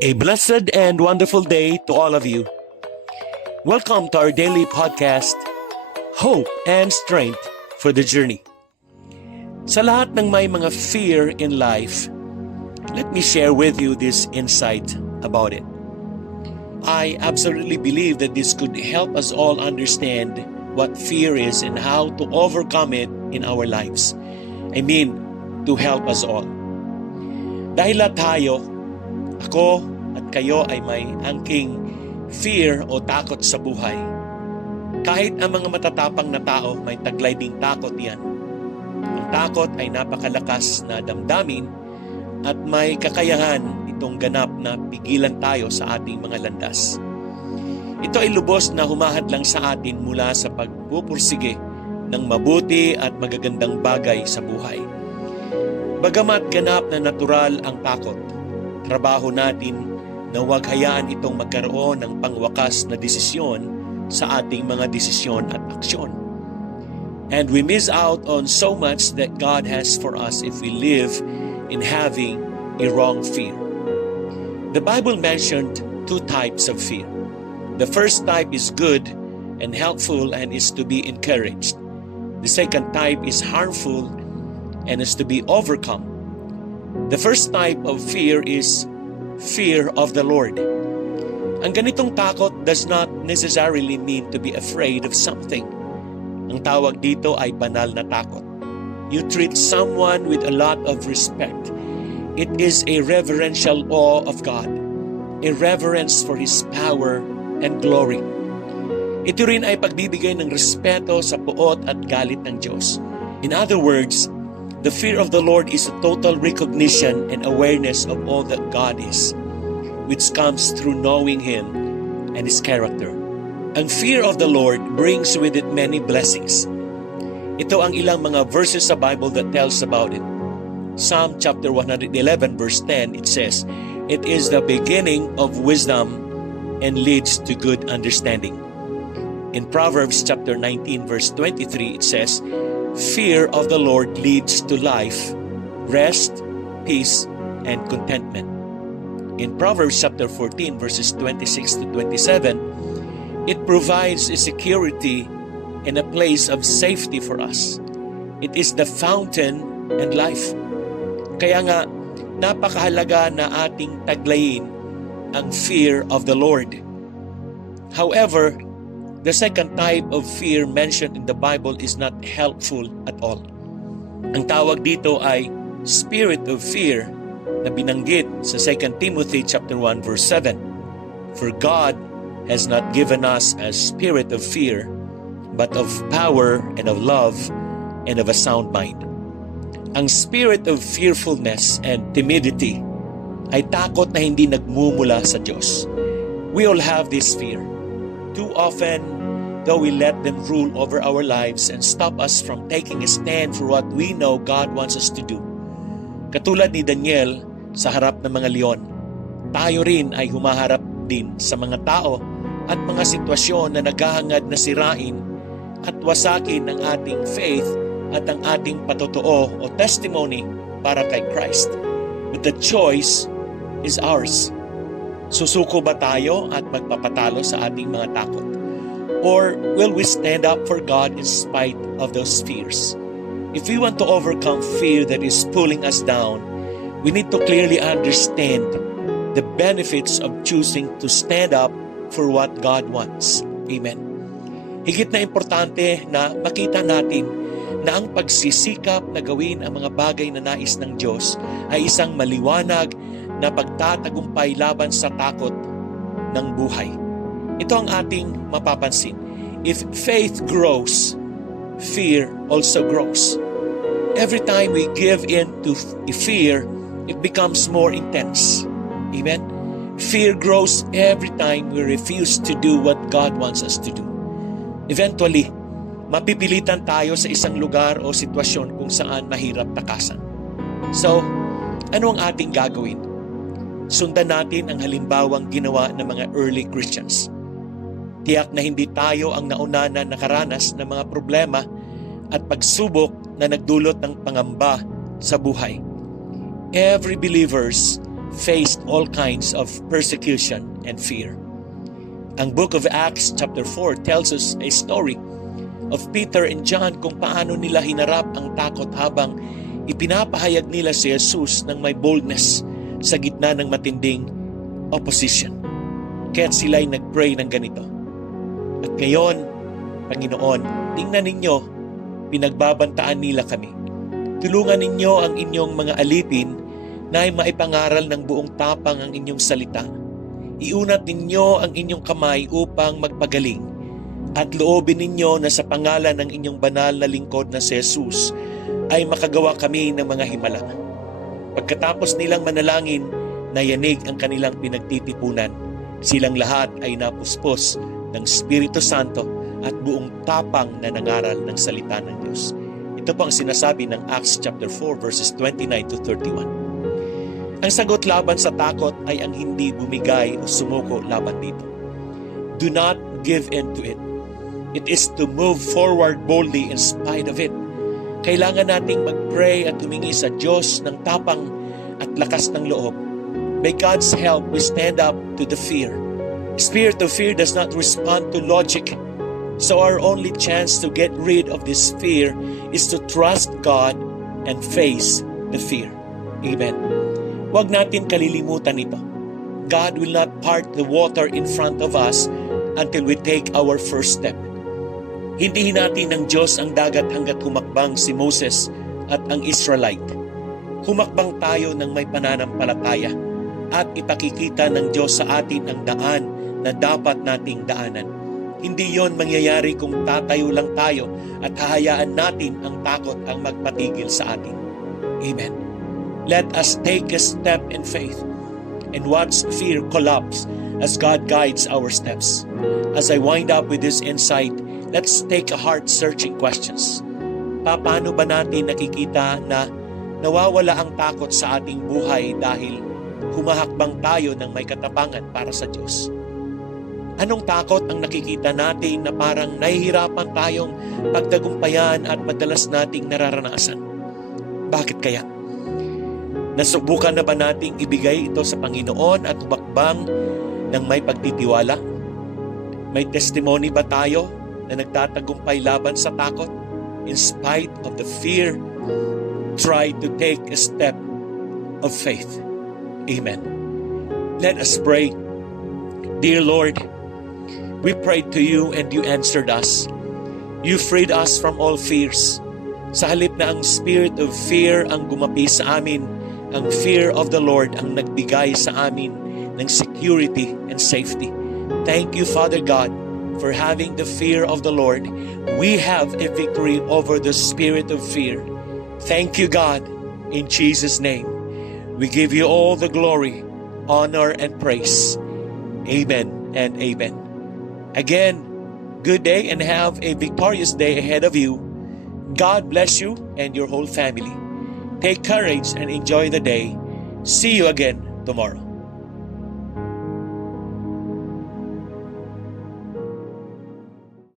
A blessed and wonderful day to all of you. Welcome to our daily podcast, Hope and Strength for the Journey. Sa lahat ng may mga fear in life, let me share with you this insight about it. I absolutely believe that this could help us all understand what fear is and how to overcome it in our lives. I mean, to help us all. Dahil tayo, ako at kayo ay may angking fear o takot sa buhay. Kahit ang mga matatapang na tao, may taglay ding takot yan. Ang takot ay napakalakas na damdamin at may kakayahan itong ganap na pigilan tayo sa ating mga landas. Ito ay lubos na humahadlang sa atin mula sa pagpupursige ng mabuti at magagandang bagay sa buhay. Bagamat ganap na natural ang takot, trabaho natin na huwag hayaan itong magkaroon ng pangwakas na desisyon sa ating mga desisyon at aksyon. And we miss out on so much that God has for us if we live in having a wrong fear. The Bible mentioned two types of fear. The first type is good and helpful and is to be encouraged. The second type is harmful and is to be overcome. The first type of fear is fear of the Lord. Ang ganitong takot does not necessarily mean to be afraid of something. Ang tawag dito ay banal na takot. You treat someone with a lot of respect. It is a reverential awe of God, a reverence for His power and glory. Ito rin ay pagbibigay ng respeto sa puot at galit ng Diyos. In other words, the fear of the Lord is a total recognition and awareness of all that God is, which comes through knowing Him and His character. Ang fear of the Lord brings with it many blessings. Ito ang ilang mga verses sa Bible that tells about it. Psalm chapter 111 verse 10, it says, "It is the beginning of wisdom and leads to good understanding." In Proverbs chapter 19 verse 23, it says, "Fear of the Lord leads to life, rest, peace, and contentment." In Proverbs chapter 14 verses 26 to 27, it provides a security and a place of safety for us. It is the fountain and life. Kaya nga, napakahalaga na ating taglayin ang fear of the Lord. However, the second type of fear mentioned in the Bible is not helpful at all. Ang tawag dito ay spirit of fear na binanggit sa 2 Timothy chapter 1 verse 7. For God has not given us a spirit of fear, but of power and of love and of a sound mind. Ang spirit of fearfulness and timidity ay takot na hindi nagmumula sa Diyos. We all have this fear. Too often, though we let them rule over our lives and stop us from taking a stand for what we know God wants us to do. Katulad ni Daniel sa harap ng mga leon, tayo rin ay humaharap din sa mga tao at mga sitwasyon na naghahangad na sirain at wasakin ang ating faith at ang ating patotoo o testimony para kay Christ. But the choice is ours. Susuko ba tayo at magpapatalo sa ating mga takot? Or will we stand up for God in spite of those fears? If we want to overcome fear that is pulling us down, we need to clearly understand the benefits of choosing to stand up for what God wants. Amen. Higit na importante na makita natin na ang pagsisikap na gawin ang mga bagay na nais ng Diyos ay isang maliwanag na pagtatagumpay laban sa takot ng buhay. Ito ang ating mapapansin. If faith grows, fear also grows. Every time we give in to fear, it becomes more intense. Amen? Fear grows every time we refuse to do what God wants us to do. Eventually, mapipilitan tayo sa isang lugar o sitwasyon kung saan mahirap takasan. So, ano ang ating gagawin? Sundan natin ang halimbawang ginawa ng mga early Christians. Tiyak na hindi tayo ang nauna na nakaranas ng mga problema at pagsubok na nagdulot ng pangamba sa buhay. Every believers faced all kinds of persecution and fear. Ang book of Acts chapter 4 tells us a story of Peter and John kung paano nila hinarap ang takot habang ipinapahayag nila si Jesus ng may boldness sa gitna ng matinding opposition. Kaya't sila'y nag-pray ng ganito. At ngayon, Panginoon, tingnan ninyo, pinagbabantaan nila kami. Tulungan ninyo ang inyong mga alipin na ay maipangaral ng buong tapang ang inyong salita. Iunat ninyo ang inyong kamay upang magpagaling at loobin ninyo na sa pangalan ng inyong banal na lingkod na si Jesus ay makagawa kami ng mga himala. Pagkatapos nilang manalangin, nayanig ang kanilang pinagtitipunan. Silang lahat ay napuspos ng Espiritu Santo at buong tapang na nangaral ng salita ng Diyos. Ito po ang sinasabi ng Acts chapter 4 verses 29 to 31. Ang sagot laban sa takot ay ang hindi bumigay o sumuko laban dito. Do not give in to it. It is to move forward boldly in spite of it. Kailangan nating mag-pray at humingi sa Diyos ng tapang at lakas ng loob. By God's help, we stand up to the fear. Spirit of fear does not respond to logic. So our only chance to get rid of this fear is to trust God and face the fear. Amen. Huwag natin kalilimutan ito. God will not part the water in front of us until we take our first step. Hindi natin ng Diyos ang dagat hanggat humakbang si Moses at ang Israelite. Humakbang tayo ng may pananampalataya at ipakikita ng Diyos sa atin ang daan na dapat nating daanan. Hindi yon mangyayari kung tatayo lang tayo at hahayaan natin ang takot ang magpatigil sa atin. Amen. Let us take a step in faith and watch fear collapse as God guides our steps. As I wind up with this insight, let's take a heart-searching questions. Paano ba natin nakikita na nawawala ang takot sa ating buhay dahil humahakbang tayo ng may katapangan para sa Diyos? Anong takot ang nakikita natin na parang nahihirapan tayong pagtagumpayan at madalas nating nararanasan? Bakit kaya? Nasubukan na ba nating ibigay ito sa Panginoon at humakbang ng may pagtitiwala? May testimony ba tayo na nagtatagumpay laban sa takot? In spite of the fear, try to take a step of faith. Amen. Let us pray. Dear Lord, we prayed to you and you answered us. You freed us from all fears. Sa halip na ang spirit of fear ang gumapi sa amin, ang fear of the Lord ang nagbigay sa amin ng security and safety. Thank you, Father God, for having the fear of the Lord. We have a victory over the spirit of fear. Thank you, God, in Jesus' name. We give you all the glory, honor, and praise. Amen and amen. Again, good day and have a victorious day ahead of you. God bless you and your whole family. Take courage and enjoy the day. See you again tomorrow.